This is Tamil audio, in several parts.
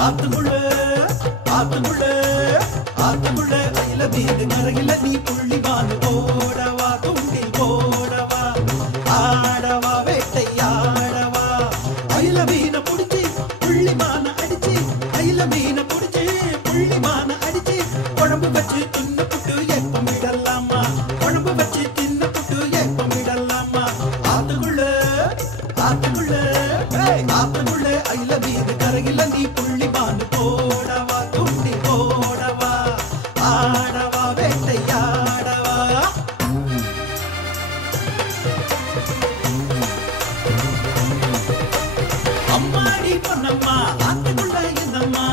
ஆத்துக்குள்ள ஆத்துக்குள்ள ஆத்துக்குள்ள அயில மீது கரையில நீ புள்ளிமான் போடவா துண்டில் போடவா ஆடவா வேட்டையாடவா அயில மீன புடிச்சு புள்ளிமான அடிச்சு அயில மீன புடிச்சு புள்ளிமான அடிச்சு குழம்பு வச்சு தின்ன புட்டு எப்பம் விடலாமா குழம்பு வச்சு தின்ன புட்டு எப்பம் விடலாமா ஆத்துக்குள்ள ஆத்துக்குள்ள ஆத்துக்குள்ள அயில மீது கரையில நீ புள்ளிமான் போடவா துண்டி போடவா ஆடவா வேட்டையாடவா அம்மாடி பொன்னம்மா ஆத்துக்குள்ள என்னம்மா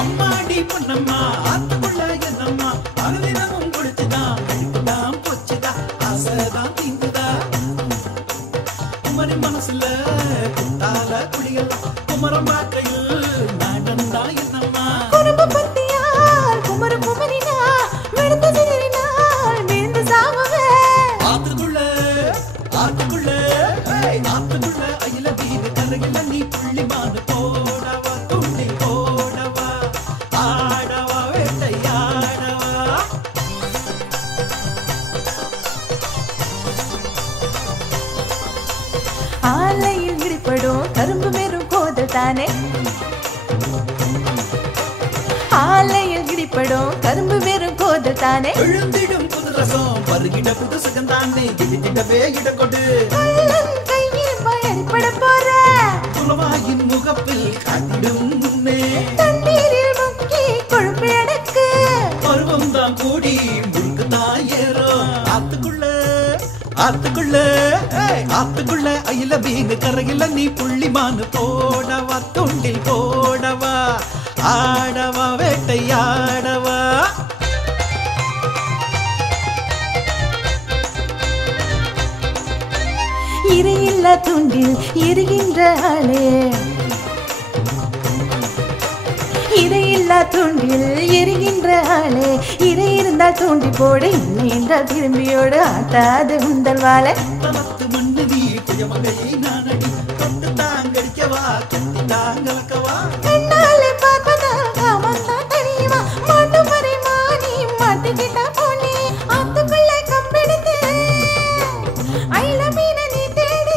அம்மாடி பொன்னம்மா ஆத்துக்குள்ள என்னம்மா அனுதினமும் குடிச்சுதான் அழுக்குதான் போச்சுதா ஆசைதான் தீந்துதா குமரி மனசுல குத்தால குடியெல்லாம் குமரம் பார்க்கையில் நாடந்தா என்னம்மா குறும்பு பத்தியால் குமரு குமரினா விழுந்து சிதறினால் விழுந்து சாவவே ஆத்துக்குள்ள ஆத்துக்குள்ள ஆத்துக்குள்ள அயில மீது கரையில நீ புள்ளிமான் போடவா துண்டி போடவா ஆடவா வேட்டையாடவா ஆலையில் இடிப்படும் கரும்பு வெறும் கோதல் தானே ஆலையில் இடிப்படும் கரும்பு வெறும் கோதல் தானே எழுந்திடும் புது ரசம் பருகிட புது சுகந்தானே இடித்திடவே இடக்கொடு கள்ளன் கையில் பயன்பட போற புலவாயின் முகப்பில் காத்திடும் முன்னே தண்ணீரில் முக்கி கொழுப்பு அடக்கு பருவம் தான் கூடி முழுக்கு தான் ஏறும் ஆத்துக்குள்ள ஆத்துக்குள்ள ஆத்துக்குள்ள அயில மீன் கரையில நீ புள்ளிமான் போடவா துண்டில் போடவா ஆடவா வேட்டையாடவா இறையில்லா துண்டில் எரிகின்ற ஆளே இறையில்லா துண்டில் எரிகின்ற ஆளே இறை இருந்தால் தூண்டி போடு இல்லை என்றால் திரும்பியோடு ஆட்டாது உந்தல் வாழை தளத்து மண்ணு நீ குயமகையை நானடி தொட்டு தாங்கடிக்கவா கட்டி தாங்கலக்கவா கண்ணாலே பார்ப்பதால் காமந்தான் தெரியுமா மாட்டு மறை மானி மாட்டிக்கிட்டா போனே ஆத்துக்குள்ள கம்பெடுத்து அயில மீன நீ தேடு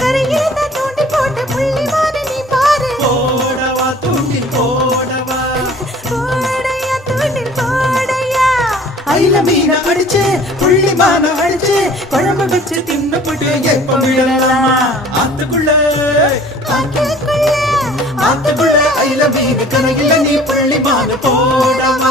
கரையில தான் தூண்டி போட்டு புள்ளிமான நீ பாரு போடவா துண்டில் போடவா போடையா தூண்டில் போடையா அயில மீன அடிச்சு புள்ளிமான அடிச்சு குழம்பு வச்சு தின்னப்பட்டு எப்ப விடலாமா ஆத்துக்குள்ள ஆத்துக்குள்ள ஆத்துக்குள்ள அயில மீன் கரையில நீ புள்ளிமான போடவா